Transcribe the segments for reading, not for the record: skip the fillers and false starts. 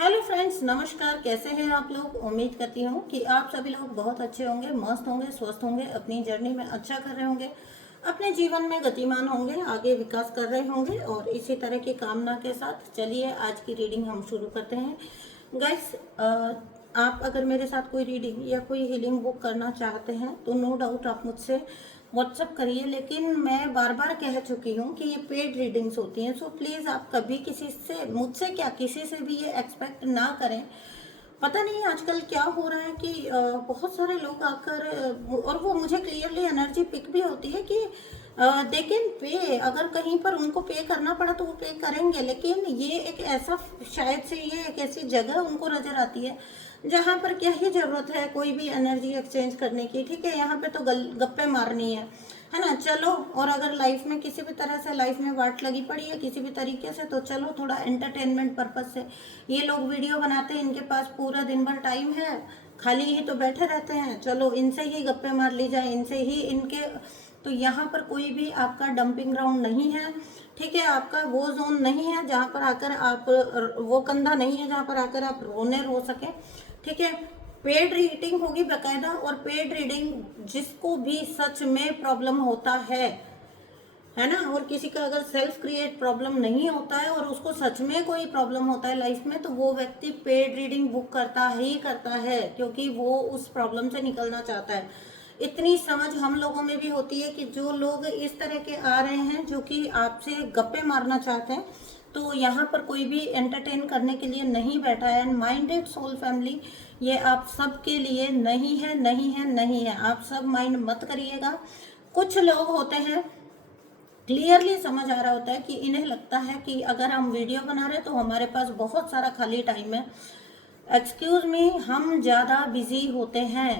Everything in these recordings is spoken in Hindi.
हेलो फ्रेंड्स, नमस्कार। कैसे हैं आप लोग? उम्मीद करती हूँ कि आप सभी लोग बहुत अच्छे होंगे, मस्त होंगे, स्वस्थ होंगे, अपनी जर्नी में अच्छा कर रहे होंगे, अपने जीवन में गतिमान होंगे, आगे विकास कर रहे होंगे। और इसी तरह की कामना के साथ चलिए आज की रीडिंग हम शुरू करते हैं। गाइस, आप अगर मेरे साथ कोई रीडिंग या कोई हीलिंग बुक करना चाहते हैं तो नो डाउट आप मुझसे व्हाट्सअप करिए। लेकिन मैं बार बार कह चुकी हूँ कि ये पेड रीडिंग्स होती हैं, सो प्लीज़ आप कभी किसी से, मुझसे क्या किसी से भी ये एक्सपेक्ट ना करें। पता नहीं आजकल क्या हो रहा है कि बहुत सारे लोग आकर और वो मुझे क्लियरली एनर्जी पिक भी होती है कि दे कैन पे, अगर कहीं पर उनको पे करना पड़ा तो वो पे करेंगे। लेकिन ये एक ऐसा, शायद से ये एक ऐसी जगह उनको नज़र आती है जहाँ पर क्या ही ज़रूरत है कोई भी एनर्जी एक्सचेंज करने की। ठीक है, यहाँ पे तो गप्पे मारनी है ना, चलो। और अगर लाइफ में किसी भी तरह से लाइफ में वाट लगी पड़ी है किसी भी तरीके से, तो चलो थोड़ा एंटरटेनमेंट पर्पज से ये लोग वीडियो बनाते हैं। इनके पास पूरा दिन भर टाइम है, खाली ही तो बैठे रहते हैं, चलो इनसे ही गप्पे मार ली जाए, इनसे ही इनके। तो यहाँ पर कोई भी आपका डंपिंग ग्राउंड नहीं है। ठीक है, आपका वो जोन नहीं है जहाँ पर आकर आप, वो कंधा नहीं है जहाँ पर आकर आप रो सके। ठीक है, पेड रीडिंग होगी बाकायदा। और पेड रीडिंग जिसको भी सच में प्रॉब्लम होता है ना, और किसी का अगर सेल्फ क्रिएट प्रॉब्लम नहीं होता है और उसको सच में कोई प्रॉब्लम होता है लाइफ में, तो वो व्यक्ति पेड रीडिंग बुक करता ही करता है, क्योंकि वो उस प्रॉब्लम से निकलना चाहता है। इतनी समझ हम लोगों में भी होती है कि जो लोग इस तरह के आ रहे हैं जो कि आपसे गप्पे मारना चाहते हैं, तो यहाँ पर कोई भी एंटरटेन करने के लिए नहीं बैठा है। एंड माइंडेड सोल फैमिली, ये आप सब के लिए नहीं है, नहीं है, नहीं है। आप सब माइंड मत करिएगा। कुछ लोग होते हैं, क्लियरली समझ आ रहा होता है कि इन्हें लगता है कि अगर हम वीडियो बना रहे हैं तो हमारे पास बहुत सारा खाली टाइम है। एक्सक्यूज मी, हम ज़्यादा बिजी होते हैं।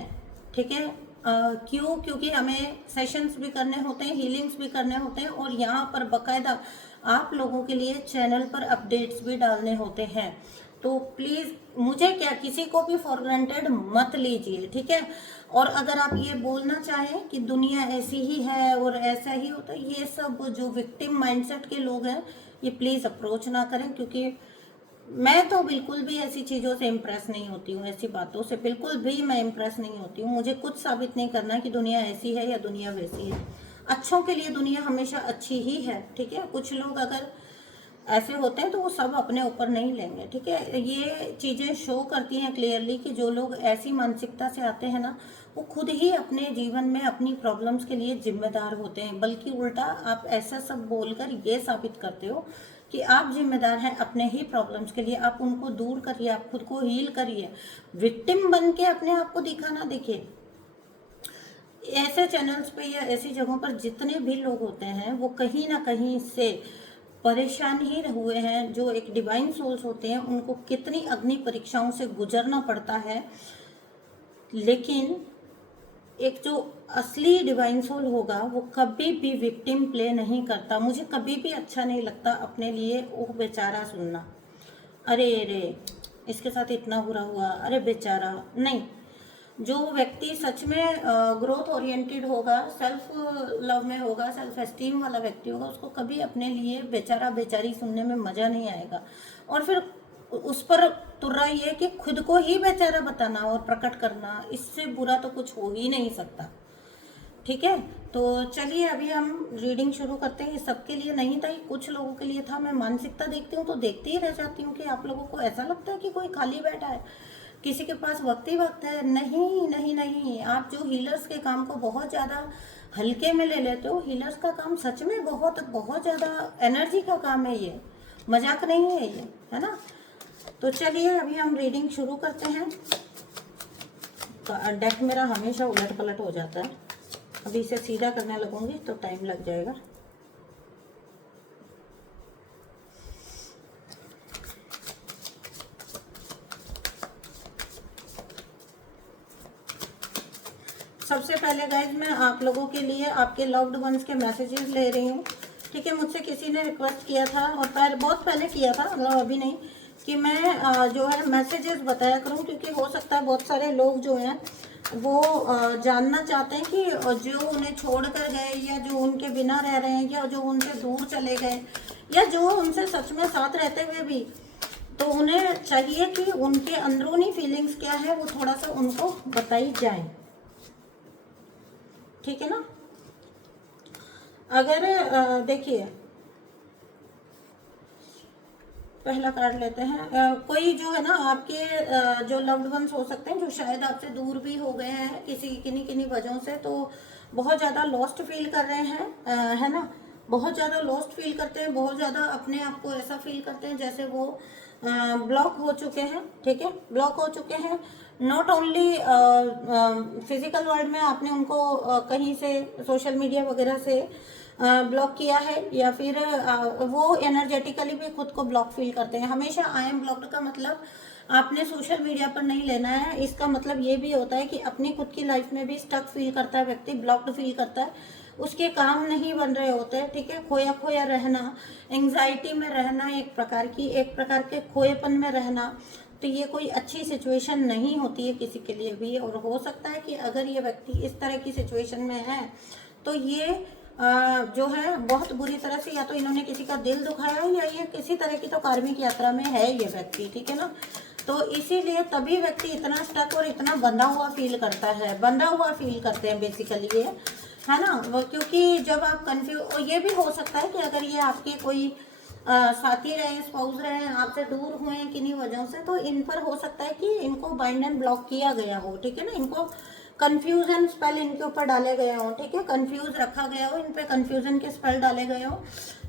ठीक है, क्यों? क्योंकि हमें सेशंस भी करने होते हैं, हीलिंग्स भी करने होते हैं, और यहाँ पर बकायदा आप लोगों के लिए चैनल पर अपडेट्स भी डालने होते हैं। तो प्लीज़ मुझे क्या, किसी को भी फॉर ग्रांटेड मत लीजिए। ठीक है, और अगर आप ये बोलना चाहें कि दुनिया ऐसी ही है और ऐसा ही होता है, ये सब जो विक्टिम माइंडसेट के लोग हैं, ये प्लीज़ अप्रोच ना करें। क्योंकि मैं तो बिल्कुल भी ऐसी चीज़ों से इम्प्रेस नहीं होती हूँ, ऐसी बातों से बिल्कुल भी मैं इम्प्रेस नहीं होती हूँ। मुझे कुछ साबित नहीं करना है कि दुनिया ऐसी है या दुनिया वैसी है। अच्छों के लिए दुनिया हमेशा अच्छी ही है। ठीक है, कुछ लोग अगर ऐसे होते हैं तो वो सब अपने ऊपर नहीं लेंगे। ठीक है, ये चीज़ें शो करती हैं क्लियरली कि जो लोग ऐसी मानसिकता से आते हैं ना, वो खुद ही अपने जीवन में अपनी प्रॉब्लम्स के लिए जिम्मेदार होते हैं। बल्कि उल्टा आप ऐसा सब बोलकर ये साबित करते हो कि आप जिम्मेदार हैं अपने ही प्रॉब्लम्स के लिए। आप उनको दूर करिए, आप खुद को हील करिए। विक्टिम बन के अपने आप को दिखाना, देखिए ऐसे चैनल्स पे या ऐसी जगहों पर जितने भी लोग होते हैं वो कहीं ना कहीं से परेशान ही हुए हैं। जो एक डिवाइन सोल्स होते हैं उनको कितनी अग्नि परीक्षाओं से गुजरना पड़ता है, लेकिन एक जो असली डिवाइन सोल होगा वो कभी भी विक्टिम प्ले नहीं करता। मुझे कभी भी अच्छा नहीं लगता अपने लिए वो बेचारा सुनना, अरे अरे इसके साथ इतना बुरा हुआ, अरे बेचारा नहीं। जो व्यक्ति सच में ग्रोथ ओरिएंटेड होगा, सेल्फ लव में होगा, सेल्फ एस्टीम वाला व्यक्ति होगा, उसको कभी अपने लिए बेचारा बेचारी सुनने में मज़ा नहीं आएगा। और फिर उस पर तुर्रा ये कि खुद को ही बेचारा बताना और प्रकट करना, इससे बुरा तो कुछ हो ही नहीं सकता। ठीक है, तो चलिए अभी हम रीडिंग शुरू करते हैं। ये सबके लिए नहीं था, ये कुछ लोगों के लिए था। मैं मानसिकता देखती हूँ तो देखती ही रह जाती हूँ कि आप लोगों को ऐसा लगता है कि कोई खाली बैठा है, किसी के पास वक्त ही वक्त है। नहीं नहीं नहीं, आप जो हीलर्स के काम को बहुत ज़्यादा हल्के में ले लेते हो, हीलर्स का काम सच में बहुत बहुत ज़्यादा एनर्जी का काम है, ये मजाक नहीं है ये, है ना। तो चलिए अभी हम रीडिंग शुरू करते हैं। डेक मेरा हमेशा उलट पलट हो जाता है, अभी इसे सीधा करने लगूंगी तो टाइम लग जाएगा। सबसे पहले गाइज मैं आप लोगों के लिए आपके लव्ड वंस के मैसेजेस ले रही हूँ। ठीक है, मुझसे किसी ने रिक्वेस्ट किया था, और बहुत पहले किया था, मतलब अभी नहीं, कि मैं जो है मैसेजेस बताया करूँ। क्योंकि हो सकता है बहुत सारे लोग जो हैं वो जानना चाहते हैं कि जो उन्हें छोड़ कर गए, या जो उनके बिना रह रहे हैं, या जो उनसे दूर चले गए, या जो उनसे सच में साथ रहते हुए भी तो उन्हें चाहिए कि उनके अंदरूनी फीलिंग्स क्या है वो थोड़ा सा उनको बताई जाए, ठीक है ना। अगर देखिए पहला कार्ड लेते हैं। कोई जो है ना आपके जो लव्ड वंस हो सकते हैं जो शायद आपसे दूर भी हो गए हैं किसी किन्हीं किन्हीं वजहों से, तो बहुत ज़्यादा लॉस्ट फील कर रहे हैं, है ना, बहुत ज़्यादा लॉस्ट फील करते हैं, बहुत ज़्यादा अपने आप को ऐसा फील करते हैं जैसे वो ब्लॉक हो चुके हैं, ठीक है, ब्लॉक हो चुके हैं। नॉट ओनली फिजिकल वर्ल्ड में आपने उनको कहीं से सोशल मीडिया वगैरह से ब्लॉक किया है, या फिर वो एनर्जेटिकली भी खुद को ब्लॉक फील करते हैं। हमेशा आई एम ब्लॉक्ड का मतलब आपने सोशल मीडिया पर नहीं लेना है, इसका मतलब ये भी होता है कि अपनी खुद की लाइफ में भी स्टक फील करता है व्यक्ति, ब्लॉक्ड फील करता है, उसके काम नहीं बन रहे होते हैं, ठीक है, खोया खोया रहना, एंग्जाइटी में रहना, एक प्रकार के खोएपन में रहना, तो ये कोई अच्छी सिचुएशन नहीं होती है किसी के लिए भी। और हो सकता है कि अगर ये व्यक्ति इस तरह की सिचुएशन में है तो ये जो है बहुत बुरी तरह से या तो इन्होंने किसी का दिल दुखाया है या ये किसी तरह की तो कार्मिक यात्रा में है ये व्यक्ति, ठीक है ना। तो इसीलिए तभी व्यक्ति इतना स्टक और इतना बंधा हुआ फील करता है, बंधा हुआ फील करते हैं बेसिकली ये, है ना। क्योंकि जब आप कंफ्यूज, ये भी हो सकता है कि अगर ये आपके कोई साथी रहे, स्पाउस रहे, आपसे दूर हुए हैं किन्हीं वजहों से, तो इन पर हो सकता है कि इनको बाइंड एंड ब्लॉक किया गया हो, ठीक है ना, इनको कंफ्यूजन स्पेल इनके ऊपर डाले गए हो, ठीक है, कंफ्यूज रखा गया हो, इन पे कंफ्यूजन के स्पेल डाले गए हो।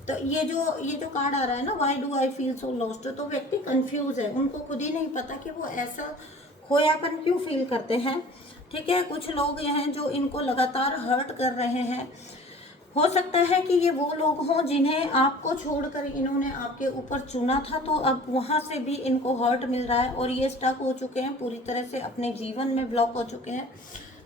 तो ये जो कार्ड आ रहा है ना, why do I feel so lost, तो व्यक्ति कंफ्यूज है, उनको खुद ही नहीं पता कि वो ऐसा खोयापन क्यों फील करते हैं, ठीक है। कुछ लोग ये हैं जो इनको लगातार हर्ट कर रहे हैं। हो सकता है कि ये वो लोग हों जिन्हें आपको छोड़कर इन्होंने आपके ऊपर चुना था, तो अब वहाँ से भी इनको हर्ट मिल रहा है और ये स्टक हो चुके हैं, पूरी तरह से अपने जीवन में ब्लॉक हो चुके हैं,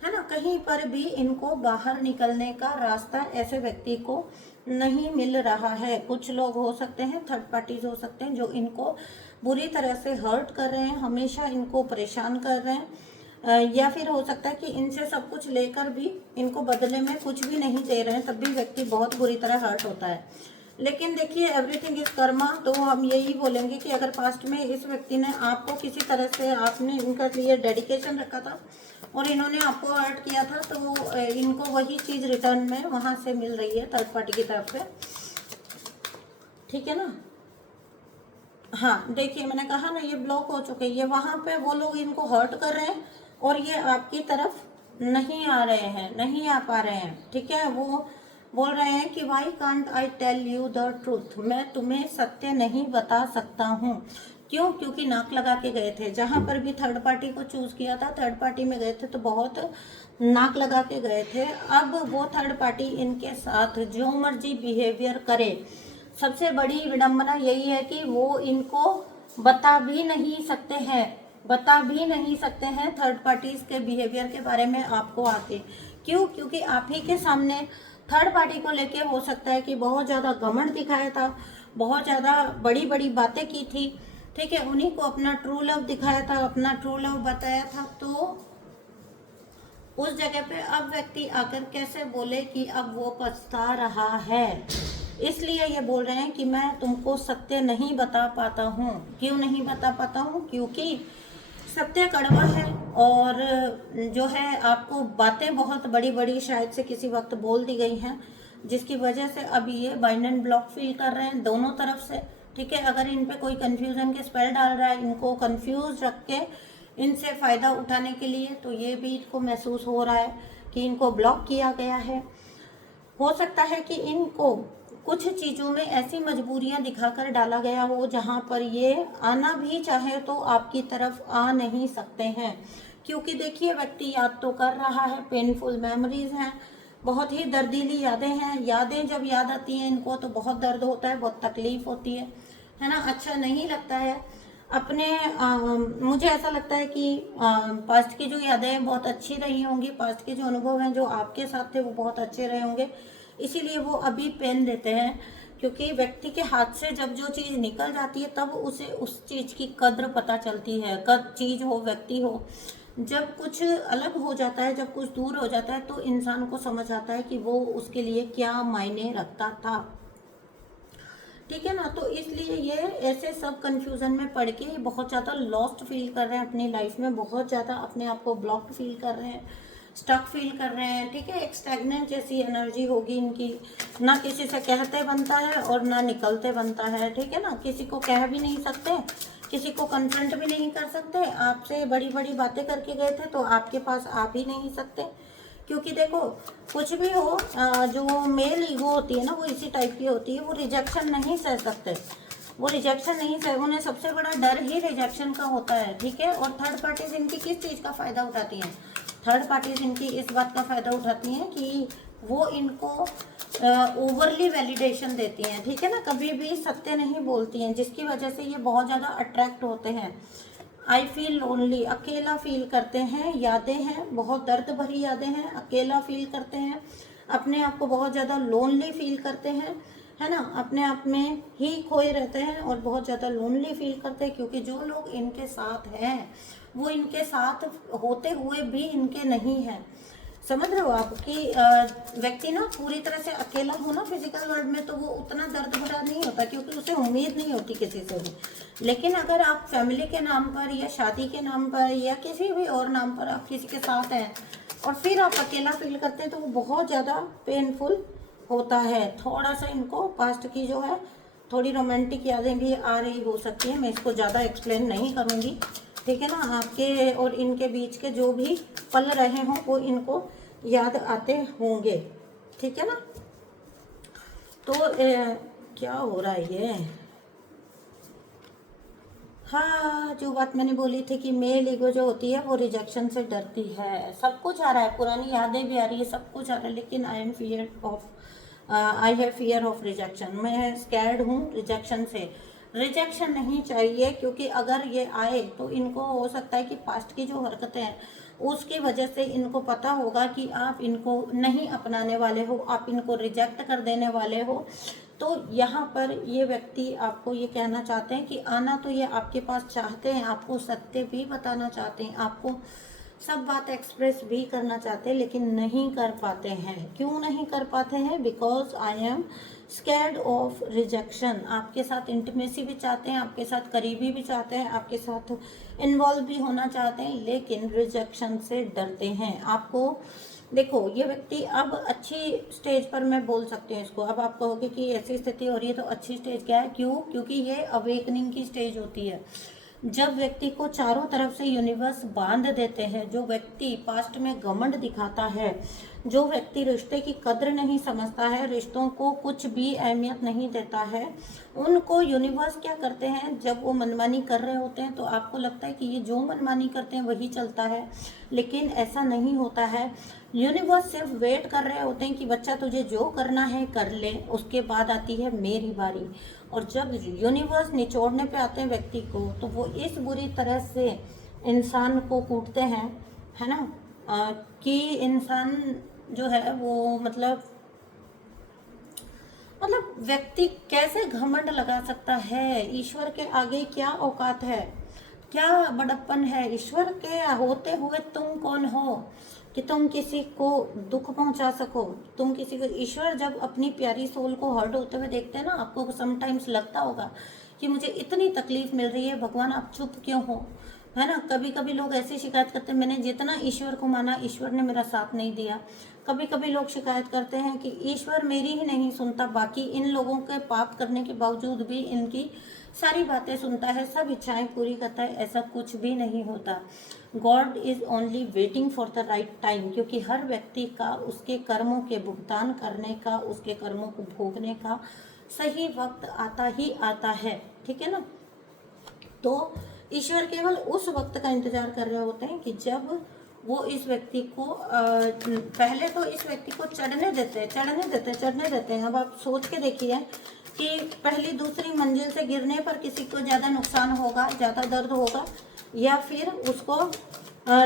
है ना। कहीं पर भी इनको बाहर निकलने का रास्ता ऐसे व्यक्ति को नहीं मिल रहा है। कुछ लोग हो सकते हैं, थर्ड पार्टीज हो सकते हैं जो इनको बुरी तरह से हर्ट कर रहे हैं, हमेशा इनको परेशान कर रहे हैं, या फिर हो सकता है कि इनसे सब कुछ लेकर भी इनको बदले में कुछ भी नहीं दे रहे हैं, तब भी व्यक्ति बहुत बुरी तरह हर्ट होता है। लेकिन देखिए एवरीथिंग इज कर्मा, तो हम यही बोलेंगे कि अगर पास्ट में इस व्यक्ति ने आपको किसी तरह से, आपने इनका लिए डेडिकेशन रखा था और इन्होंने आपको हर्ट किया था, तो इनको वही चीज़ रिटर्न में वहाँ से मिल रही है थर्ड पार्टी की तरफ से, ठीक है ना। हाँ देखिए मैंने कहा ना ये ब्लॉक हो चुके हैं, ये वहाँ पे वो लोग इनको हर्ट कर रहे हैं और ये आपकी तरफ नहीं आ रहे हैं, नहीं आ पा रहे हैं, ठीक है। वो बोल रहे हैं कि why can't I tell you the truth, मैं तुम्हें सत्य नहीं बता सकता हूँ। क्यों? क्योंकि नाक लगा के गए थे, जहाँ पर भी थर्ड पार्टी को चूज किया था, थर्ड पार्टी में गए थे तो बहुत नाक लगा के गए थे। अब वो थर्ड पार्टी इनके साथ जो मर्जी बिहेवियर करे, सबसे बड़ी विडंबना यही है कि वो इनको बता भी नहीं सकते हैं, बता भी नहीं सकते हैं थर्ड पार्टीज के बिहेवियर के बारे में आपको आके। क्यों? क्योंकि आप ही के सामने थर्ड पार्टी को लेके हो सकता है कि बहुत ज़्यादा घमंड दिखाया था, बहुत ज़्यादा बड़ी बड़ी बातें की थी, ठीक है, उन्हीं को अपना ट्रू लव दिखाया था, अपना ट्रू लव बताया था। तो उस जगह पे अब व्यक्ति आकर कैसे बोले कि अब वो पछता रहा है। इसलिए ये बोल रहे हैं कि मैं तुमको सत्य नहीं बता पाता हूँ। क्यों नहीं बता पाता हूँ? क्योंकि सत्य कड़वा है और जो है आपको बातें बहुत बड़ी बड़ी शायद से किसी वक्त बोल दी गई हैं, जिसकी वजह से अब ये बाइंड एंड ब्लॉक फील कर रहे हैं दोनों तरफ से, ठीक है। अगर इन पे कोई कंफ्यूजन के स्पेल डाल रहा है, इनको कंफ्यूज रख के इनसे फ़ायदा उठाने के लिए, तो ये भी इनको महसूस हो रहा है कि इनको ब्लॉक किया गया है। हो सकता है कि इनको कुछ चीज़ों में ऐसी मजबूरियां दिखाकर डाला गया हो जहां पर ये आना भी चाहे तो आपकी तरफ आ नहीं सकते हैं। क्योंकि देखिए व्यक्ति याद तो कर रहा है, पेनफुल मेमोरीज हैं, बहुत ही दर्दीली यादें हैं। यादें जब याद आती हैं इनको तो बहुत दर्द होता है, बहुत तकलीफ होती है ना, अच्छा नहीं लगता है। अपने मुझे ऐसा लगता है कि पास्ट की जो यादें बहुत अच्छी रही होंगी, पास्ट के जो अनुभव हैं जो आपके साथ थे वो बहुत अच्छे रहे होंगे, इसीलिए वो अभी पेन देते हैं। क्योंकि व्यक्ति के हाथ से जब जो चीज़ निकल जाती है तब उसे उस चीज़ की कद्र पता चलती है। चीज़ हो, व्यक्ति हो, जब कुछ अलग हो जाता है, जब कुछ दूर हो जाता है तो इंसान को समझ आता है कि वो उसके लिए क्या मायने रखता था। ठीक है ना। तो इसलिए ये ऐसे सब कंफ्यूजन में पड़ के बहुत ज़्यादा लॉस्ट फील कर रहे हैं अपनी लाइफ में, बहुत ज़्यादा अपने आप को ब्लॉक्ड फील कर रहे हैं, स्टक फील कर रहे हैं। ठीक है, एक स्टैग्नेंट जैसी एनर्जी होगी इनकी, ना किसी से कहते बनता है और ना निकलते बनता है। ठीक है ना, किसी को कह भी नहीं सकते, किसी को कन्फ्रंट भी नहीं कर सकते। आपसे बड़ी बड़ी बातें करके गए थे तो आपके पास आ भी नहीं सकते, क्योंकि देखो कुछ भी हो, जो मेल ईगो होती है ना वो इसी टाइप की होती है, वो रिजेक्शन नहीं सह सकते, वो रिजेक्शन नहीं सह, उन्हें सबसे बड़ा डर ही रिजेक्शन का होता है। ठीक है, और थर्ड पार्टीज इनकी किस चीज़ का फ़ायदा उठाती हैं? थर्ड पार्टीज इनकी इस बात का फ़ायदा उठाती हैं कि वो इनको ओवरली वैलिडेशन देती हैं। ठीक है ना, कभी भी सत्य नहीं बोलती हैं, जिसकी वजह से ये बहुत ज़्यादा अट्रैक्ट होते हैं। आई फील लोनली, अकेला फील करते हैं, यादें हैं बहुत दर्द भरी यादें हैं, अकेला फील करते हैं, अपने आप को बहुत ज़्यादा लोनली फील करते हैं, है ना, अपने आप में ही खोए रहते हैं और बहुत ज़्यादा लोनली फील करते हैं, क्योंकि जो लोग इनके साथ हैं वो इनके साथ होते हुए भी इनके नहीं हैं। समझ रहे हो आप कि व्यक्ति ना पूरी तरह से अकेला हो ना फिजिकल वर्ल्ड में, तो वो उतना दर्द भरा नहीं होता, क्योंकि उसे उम्मीद नहीं होती किसी से भी। लेकिन अगर आप फैमिली के नाम पर या शादी के नाम पर या किसी भी और नाम पर आप किसी के साथ हैं और फिर आप अकेला फील करते हैं, तो वो बहुत ज़्यादा पेनफुल होता है। थोड़ा सा इनको पास्ट की जो है थोड़ी रोमांटिक यादें भी आ रही हो सकती है, मैं इसको ज़्यादा एक्सप्लेन नहीं करूँगी। ठीक है ना, आपके और इनके बीच के जो भी पल रहे हों वो इनको याद आते होंगे। ठीक है ना, तो क्या हो रहा है ये? हाँ, जो बात मैंने बोली थी कि मेल ईगो जो होती है वो रिजेक्शन से डरती है। सब कुछ आ रहा है, पुरानी यादें भी आ रही है, सब कुछ आ रहा है, लेकिन I have fear of rejection. मैं स्कैर्ड हूँ रिजेक्शन से। रिजेक्शन नहीं चाहिए, क्योंकि अगर ये आए तो इनको हो सकता है कि पास्ट की जो हरकतें हैं उसकी वजह से इनको पता होगा कि आप इनको नहीं अपनाने वाले हो, आप इनको रिजेक्ट कर देने वाले हो। तो यहाँ पर ये व्यक्ति आपको ये कहना चाहते हैं कि आना तो ये आपके पास चाहते हैं, आपको सत्य भी बताना चाहते हैं, आपको सब बात एक्सप्रेस भी करना चाहते हैं, लेकिन नहीं कर पाते हैं। क्यों नहीं कर पाते हैं? Because I am scared of rejection. आपके साथ इंटीमेसी भी चाहते हैं, आपके साथ करीबी भी चाहते हैं, आपके साथ इन्वॉल्व भी होना चाहते हैं, लेकिन रिजेक्शन से डरते हैं। आपको देखो, ये व्यक्ति अब अच्छी स्टेज पर मैं बोल सकती हूँ इसको। अब आप कहोगे कि ऐसी स्थिति हो रही है तो अच्छी स्टेज क्या है? क्यों? क्योंकि ये अवेकनिंग की स्टेज होती है, जब व्यक्ति को चारों तरफ से यूनिवर्स बांध देते हैं। जो व्यक्ति पास्ट में घमंड दिखाता है, जो व्यक्ति रिश्ते की कद्र नहीं समझता है, रिश्तों को कुछ भी अहमियत नहीं देता है, उनको यूनिवर्स क्या करते हैं, जब वो मनमानी कर रहे होते हैं तो आपको लगता है कि ये जो मनमानी करते हैं वही चलता है, लेकिन ऐसा नहीं होता है। यूनिवर्स सिर्फ वेट कर रहे होते हैं कि बच्चा तुझे जो करना है कर ले, उसके बाद आती है मेरी बारी। और जब यूनिवर्स निचोड़ने पे आते हैं व्यक्ति को, तो वो इस बुरी तरह से इंसान को कूटते हैं, है ना, कि इंसान जो है वो मतलब व्यक्ति कैसे घमंड लगा सकता है? ईश्वर के आगे क्या औकात है, क्या बड़प्पन है? ईश्वर के होते हुए तुम कौन हो कि तुम किसी को दुख पहुंचा सको? तुम किसी को, ईश्वर जब अपनी प्यारी सोल को हर्ट होते हुए देखते हैं ना, आपको समटाइम्स लगता होगा कि मुझे इतनी तकलीफ मिल रही है, भगवान आप चुप क्यों हो, है ना। कभी कभी लोग ऐसी शिकायत करते हैं, मैंने जितना ईश्वर को माना ईश्वर ने मेरा साथ नहीं दिया। कभी कभी लोग शिकायत करते हैं कि ईश्वर मेरी ही नहीं सुनता, बाकी इन लोगों के पाप करने के बावजूद भी इनकी सारी बातें सुनता है, सब इच्छाएं पूरी करता है। ऐसा कुछ भी नहीं होता। God is only waiting for the right time, क्योंकि हर व्यक्ति का उसके कर्मों के भुगतान करने का, उसके कर्मों को भोगने का सही वक्त आता ही आता है। ठीक है ना, तो ईश्वर केवल उस वक्त का इंतजार कर रहे होते हैं कि जब वो इस व्यक्ति को पहले तो इस व्यक्ति को चढ़ने देते हैं। अब आप सोच के देखिए कि पहली दूसरी मंजिल से गिरने पर किसी को ज़्यादा नुकसान होगा, ज़्यादा दर्द होगा, या फिर उसको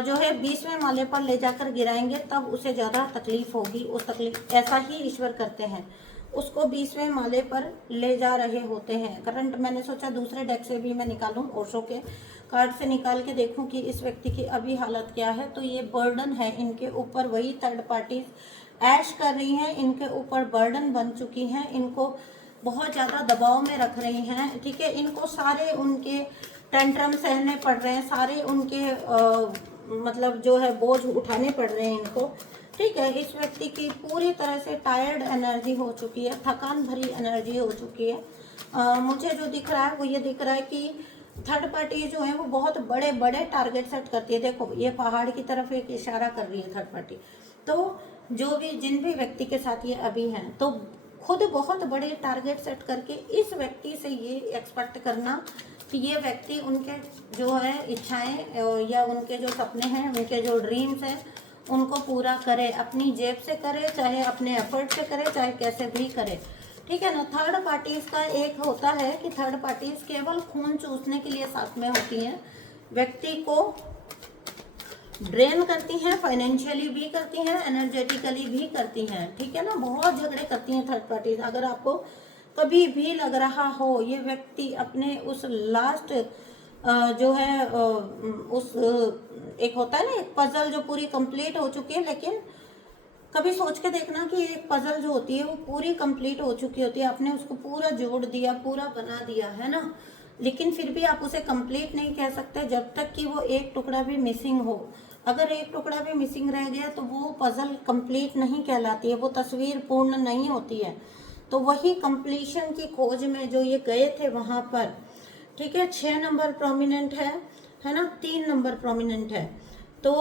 जो है 20वें माले पर ले जाकर गिराएंगे तब उसे ज़्यादा तकलीफ होगी। उस तकलीफ, ऐसा ही ईश्वर करते हैं, उसको 20वें माले पर ले जा रहे होते हैं। करंट मैंने सोचा दूसरे डेक से भी मैं निकालूं, ओशो के कार्ड से निकाल के देखूं कि इस व्यक्ति की अभी हालत क्या है। तो ये बर्डन है इनके ऊपर, वही थर्ड पार्टीज ऐश कर रही हैं, इनके ऊपर बर्डन बन चुकी हैं, इनको बहुत ज़्यादा दबाव में रख रही हैं, ठीक है। इनको सारे उनके टेंट्रम सहने पड़ रहे हैं, सारे उनके मतलब जो है बोझ उठाने पड़ रहे हैं इनको, ठीक है। इस व्यक्ति की पूरी तरह से टायर्ड एनर्जी हो चुकी है, थकान भरी एनर्जी हो चुकी है। मुझे जो दिख रहा है वो ये दिख रहा है कि थर्ड पार्टी जो है वो बहुत बड़े बड़े टारगेट सेट करती है। देखो ये पहाड़ की तरफ एक इशारा कर रही है थर्ड पार्टी। तो जो भी जिन भी व्यक्ति के साथ ये अभी हैं, तो खुद बहुत बड़े टारगेट सेट करके इस व्यक्ति से ये एक्सपेक्ट करना कि ये व्यक्ति उनके जो है इच्छाएं या उनके जो सपने हैं, उनके जो ड्रीम्स हैं, उनको पूरा करे, अपनी जेब से करे, चाहे अपने एफर्ट से करे, चाहे कैसे भी करे, ठीक है ना। थर्ड पार्टीज का एक होता है कि थर्ड पार्टीज केवल खून चूसने के लिए साथ में होती हैं, व्यक्ति को ड्रेन करती हैं, फाइनेंशियली भी करती हैं, एनर्जेटिकली भी करती हैं, ठीक है ना। बहुत झगड़े करती हैं थर्ड पार्टीज। अगर आपको कभी भी लग रहा हो ये व्यक्ति अपने उस लास्ट जो है उस एक होता है ना एक पजल जो पूरी कंप्लीट हो चुकी है, लेकिन कभी सोच के देखना कि एक पजल जो होती है वो पूरी कंप्लीट हो चुकी होती है, आपने उसको पूरा जोड़ दिया, पूरा बना दिया है ना, लेकिन फिर भी आप उसे कंप्लीट नहीं कह सकते जब तक कि वो एक टुकड़ा भी मिसिंग हो। अगर एक टुकड़ा भी मिसिंग रह गया तो वो पजल कंप्लीट नहीं कहलाती है, वो तस्वीर पूर्ण नहीं होती है। तो वही कंप्लीशन की खोज में जो ये गए थे वहाँ पर, ठीक है। 6 नंबर प्रोमिनेंट है ना, 3 नंबर प्रोमिनेंट है। तो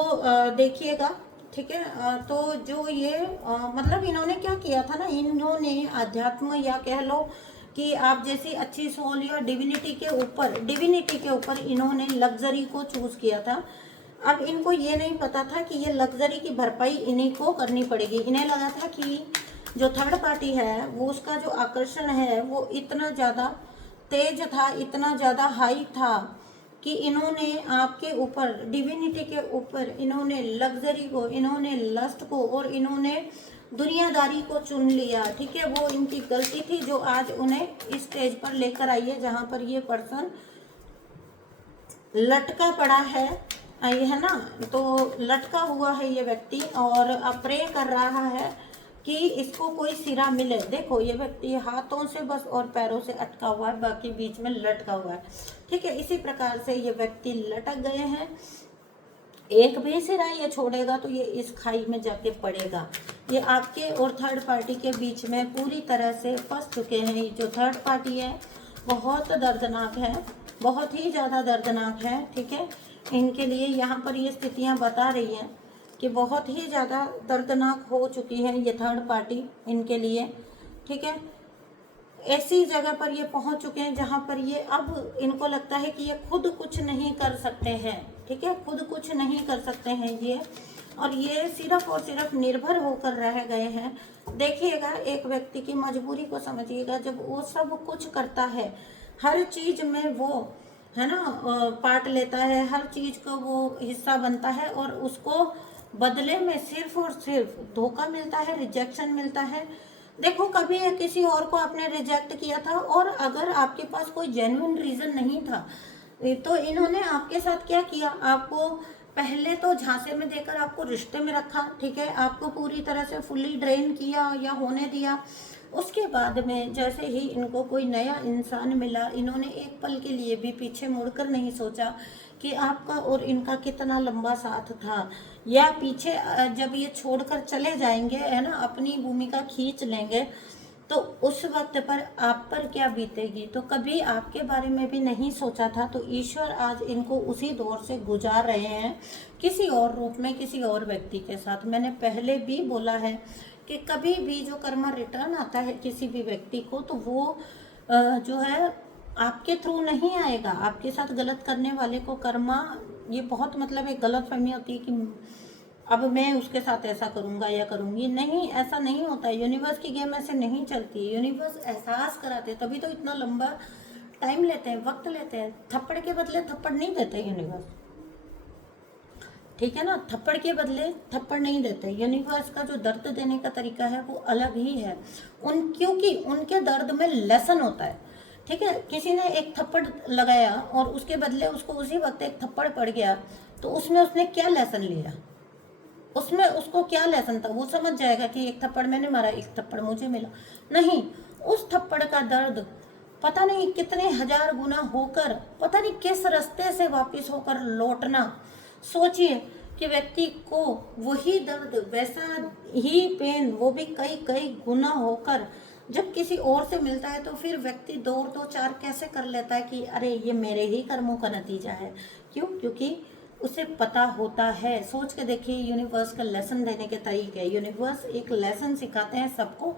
देखिएगा, ठीक है। तो जो ये मतलब इन्होंने क्या किया था ना, इन्होंने अध्यात्म या कह लो कि आप जैसी अच्छी सोल या डिविनिटी के ऊपर इन्होंने लग्जरी को चूज किया था। अब इनको ये नहीं पता था कि ये लग्जरी की भरपाई इन्हीं को करनी पड़ेगी। इन्हें लगा था कि जो थर्ड पार्टी है वो उसका जो आकर्षण है वो इतना ज़्यादा तेज था, इतना ज़्यादा हाई था कि इन्होंने आपके ऊपर, डिविनिटी के ऊपर इन्होंने लग्जरी को, इन्होंने लस्ट को और इन्होंने दुनियादारी को चुन लिया, ठीक है। वो इनकी गलती थी जो आज उन्हें इस स्टेज पर लेकर आई है जहाँ पर ये पर्सन लटका पड़ा है, ये है ना। तो लटका हुआ है ये व्यक्ति और अब प्रे कर रहा है कि इसको कोई सिरा मिले। देखो ये व्यक्ति हाथों से बस और पैरों से अटका हुआ है, बाकी बीच में लटका हुआ है, ठीक है। इसी प्रकार से ये व्यक्ति लटक गए हैं। एक भी सिरा ये छोड़ेगा तो ये इस खाई में जाके पड़ेगा। ये आपके और थर्ड पार्टी के बीच में पूरी तरह से फंस चुके हैं। ये जो थर्ड पार्टी है बहुत दर्दनाक है, बहुत ही ज़्यादा दर्दनाक है, ठीक है। इनके लिए यहाँ पर ये स्थितियाँ बता रही हैं कि बहुत ही ज़्यादा दर्दनाक हो चुकी है ये थर्ड पार्टी इनके लिए, ठीक है। ऐसी जगह पर ये पहुंच चुके हैं जहां पर ये अब इनको लगता है कि ये खुद कुछ नहीं कर सकते हैं, ठीक है। खुद कुछ नहीं कर सकते हैं ये, और ये सिर्फ और सिर्फ निर्भर होकर रह गए हैं। देखिएगा एक व्यक्ति की मजबूरी को समझिएगा, जब वो सब कुछ करता है, हर चीज़ में वो है ना पार्ट लेता है, हर चीज़ का वो हिस्सा बनता है और उसको बदले में सिर्फ और सिर्फ धोखा मिलता है, रिजेक्शन मिलता है। देखो कभी किसी और को आपने रिजेक्ट किया था और अगर आपके पास कोई जेन्युइन रीज़न नहीं था तो इन्होंने आपके साथ क्या किया, आपको पहले तो झांसे में देकर आपको रिश्ते में रखा, ठीक है। आपको पूरी तरह से फुल्ली ड्रेन किया या होने दिया। उसके बाद में जैसे ही इनको कोई नया इंसान मिला, इन्होंने एक पल के लिए भी पीछे मुड़कर नहीं सोचा कि आपका और इनका कितना लंबा साथ था, या पीछे जब ये छोड़कर चले जाएंगे है ना, अपनी भूमिका खींच लेंगे, तो उस वक्त पर आप पर क्या बीतेगी। तो कभी आपके बारे में भी नहीं सोचा था। तो ईश्वर आज इनको उसी दौर से गुजार रहे हैं किसी और रूप में, किसी और व्यक्ति के साथ। मैंने पहले भी बोला है कि कभी भी जो कर्मा रिटर्न आता है किसी भी व्यक्ति को, तो वो जो है आपके थ्रू नहीं आएगा। आपके साथ गलत करने वाले को कर्मा, ये बहुत मतलब एक गलत फहमी होती है कि अब मैं उसके साथ ऐसा करूँगा या करूँगी, नहीं, ऐसा नहीं होता है। यूनिवर्स की गेम ऐसे नहीं चलती है। यूनिवर्स एहसास कराते, तभी तो इतना लंबा टाइम लेते हैं, वक्त लेते हैं। थप्पड़ के बदले थप्पड़ नहीं देते यूनिवर्स, ठीक है ना। थप्पड़ के बदले थप्पड़ नहीं देते। यूनिवर्स का जो दर्द देने का तरीका है वो अलग ही है क्योंकि उनके दर्द में लेसन होता है, ठीक है। किसी ने एक थप्पड़ लगाया और उसके बदले उसको उसी वक्त एक थप्पड़ पड़ गया, तो उसमें उसने क्या लेसन लिया, उसमें उसको क्या लेसन था, वो समझ जाएगा कि एक थप्पड़ मैंने मारा, एक थप्पड़ मुझे मिला। नहीं, उस थप्पड़ का दर्द पता नहीं कितने हजार गुना होकर, पता नहीं किस रास्ते से वापस होकर लौटना। सोचिए कि व्यक्ति को वही दर्द, वैसा ही पेन, वो भी कई कई गुना होकर जब किसी और से मिलता है, तो फिर व्यक्ति दो चार कैसे कर लेता है कि अरे ये मेरे ही कर्मों का नतीजा है। क्यों? क्योंकि उसे पता होता है। सोच के देखिए, यूनिवर्स का लेसन देने के तरीके, यूनिवर्स एक लेसन सिखाते हैं सबको,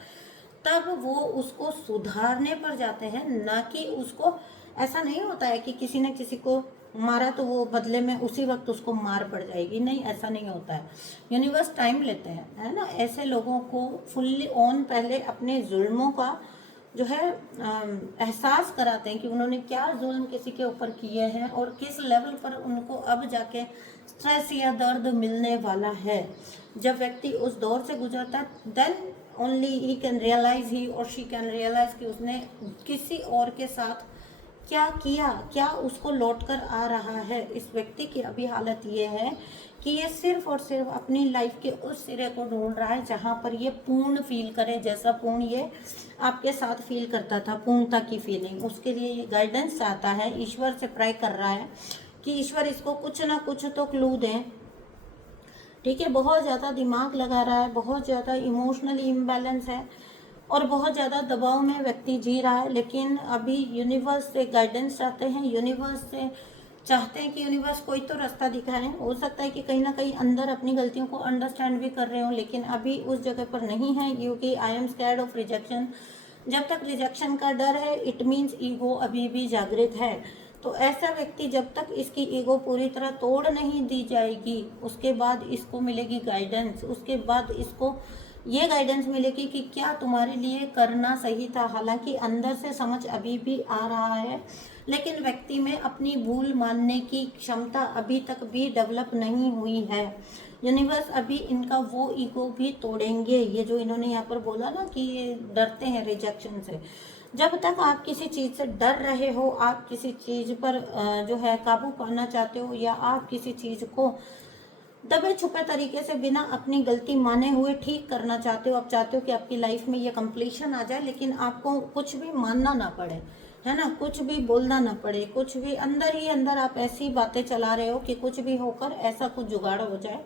तब वो उसको सुधारने पर जाते हैं, ना कि उसको। ऐसा नहीं होता है कि किसी ने किसी को मारा तो वो बदले में उसी वक्त उसको मार पड़ जाएगी, नहीं, ऐसा नहीं होता है। यूनिवर्स टाइम लेते हैं, है ना। ऐसे लोगों को फुल्ली ऑन पहले अपने जुल्मों का जो है एहसास कराते हैं कि उन्होंने क्या जुल्म किसी के ऊपर किए हैं और किस लेवल पर उनको अब जाके स्ट्रेस या दर्द मिलने वाला है। जब व्यक्ति उस दौर से गुजरता है, then only he can realise, he और शी कैन रियलाइज कि उसने किसी और के साथ क्या किया, क्या उसको लौट कर आ रहा है। इस व्यक्ति की अभी हालत ये है कि ये सिर्फ और सिर्फ अपनी लाइफ के उस सिरे को ढूंढ रहा है जहाँ पर ये पूर्ण फील करे, जैसा पूर्ण ये आपके साथ फील करता था, पूर्णता की फीलिंग। उसके लिए ये गाइडेंस चाहता है, ईश्वर से प्रे कर रहा है कि ईश्वर इसको कुछ ना कुछ तो क्लू दें। ठीक है, बहुत ज़्यादा दिमाग लगा रहा है, बहुत ज़्यादा इमोशनली इम्बैलेंस है और बहुत ज़्यादा दबाव में व्यक्ति जी रहा है। लेकिन अभी यूनिवर्स से गाइडेंस चाहते हैं, यूनिवर्स से चाहते हैं कि यूनिवर्स कोई तो रास्ता दिखाए। हो सकता है कि कहीं ना कहीं अंदर अपनी गलतियों को अंडरस्टैंड भी कर रहे हो, लेकिन अभी उस जगह पर नहीं है, क्योंकि I am scared of rejection. जब तक रिजेक्शन का डर है, इट मीन्स ईगो अभी भी जागृत है। तो ऐसा व्यक्ति जब तक इसकी ईगो पूरी तरह तोड़ नहीं दी जाएगी, उसके बाद इसको मिलेगी गाइडेंस, उसके बाद इसको ये गाइडेंस मिलेगी कि क्या तुम्हारे लिए करना सही था। हालांकि अंदर से समझ अभी भी आ रहा है, लेकिन व्यक्ति में अपनी भूल मानने की क्षमता अभी तक भी डेवलप नहीं हुई है। यूनिवर्स अभी इनका वो ईगो भी तोड़ेंगे। ये जो इन्होंने यहाँ पर बोला ना कि ये डरते हैं रिजेक्शन से, जब तक आप किसी चीज़ से डर रहे हो, आप किसी चीज़ पर जो है काबू पाना चाहते हो, या आप किसी चीज़ को दबे छुपे तरीके से बिना अपनी गलती माने हुए ठीक करना चाहते हो, आप चाहते हो कि आपकी लाइफ में ये कंप्लीशन आ जाए, लेकिन आपको कुछ भी मानना ना पड़े, है ना, कुछ भी बोलना ना पड़े, कुछ भी अंदर ही अंदर आप ऐसी बातें चला रहे हो कि कुछ भी होकर ऐसा कुछ जुगाड़ हो जाए,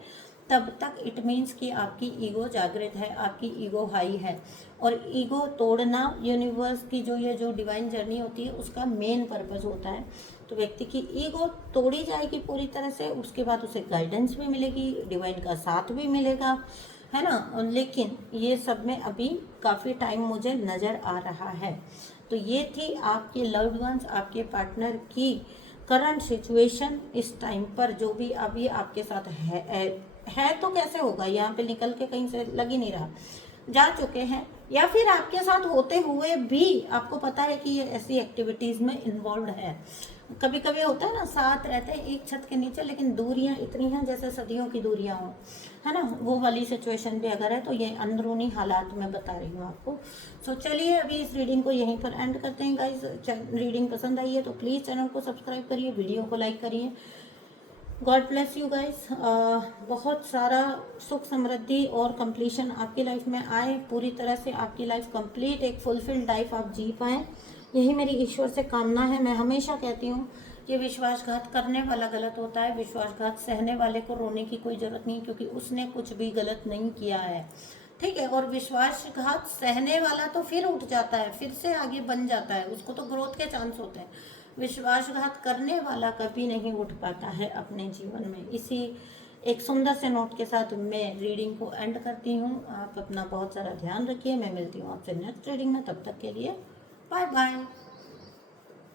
तब तक इट मीन्स कि आपकी ईगो जागृत है, आपकी ईगो हाई है। और ईगो तोड़ना यूनिवर्स की जो डिवाइन जर्नी होती है, उसका मेन पर्पस होता है। तो व्यक्ति की ईगो तोड़ी जाएगी पूरी तरह से, उसके बाद उसे गाइडेंस भी मिलेगी, डिवाइन का साथ भी मिलेगा, है ना। लेकिन ये सब में अभी काफ़ी टाइम मुझे नज़र आ रहा है। तो ये थी आपके लव्ड वंस, आपके पार्टनर की करंट सिचुएशन इस टाइम पर, जो भी अभी आपके साथ है तो कैसे होगा, यहाँ पे निकल के कहीं से लग ही नहीं रहा, जा चुके हैं, या फिर आपके साथ होते हुए भी आपको पता है कि ये ऐसी एक्टिविटीज़ में इन्वॉल्व है। कभी कभी होता है ना, साथ रहते हैं एक छत के नीचे, लेकिन दूरियां इतनी हैं जैसे सदियों की दूरियां हों, है ना। वो वाली सिचुएशन भी अगर है तो ये अंदरूनी हालात मैं बता रही हूँ आपको। सो चलिए अभी इस रीडिंग को यहीं पर एंड करते हैं गाइज। रीडिंग पसंद आई है तो प्लीज़ चैनल को सब्सक्राइब करिए, वीडियो को लाइक करिए। God bless you guys. बहुत सारा सुख समृद्धि और कंप्लीशन आपकी लाइफ में आए, पूरी तरह से आपकी लाइफ कंप्लीट, एक फुलफिल्ड लाइफ आप जी पाएँ, यही मेरी ईश्वर से कामना है। मैं हमेशा कहती हूँ कि विश्वासघात करने वाला गलत होता है, विश्वासघात सहने वाले को रोने की कोई ज़रूरत नहीं, क्योंकि उसने कुछ भी गलत नहीं किया है, ठीक है। और विश्वासघात सहने वाला तो फिर उठ जाता है, फिर से आगे बन जाता है, उसको तो ग्रोथ के चांस होते हैं। विश्वासघात करने वाला कभी नहीं उठ पाता है अपने जीवन में। इसी एक सुंदर से नोट के साथ मैं रीडिंग को एंड करती हूँ। आप अपना बहुत सारा ध्यान रखिए। मैं मिलती हूँ आपसे नेक्स्ट रीडिंग में, तब तक के लिए बाय बाय।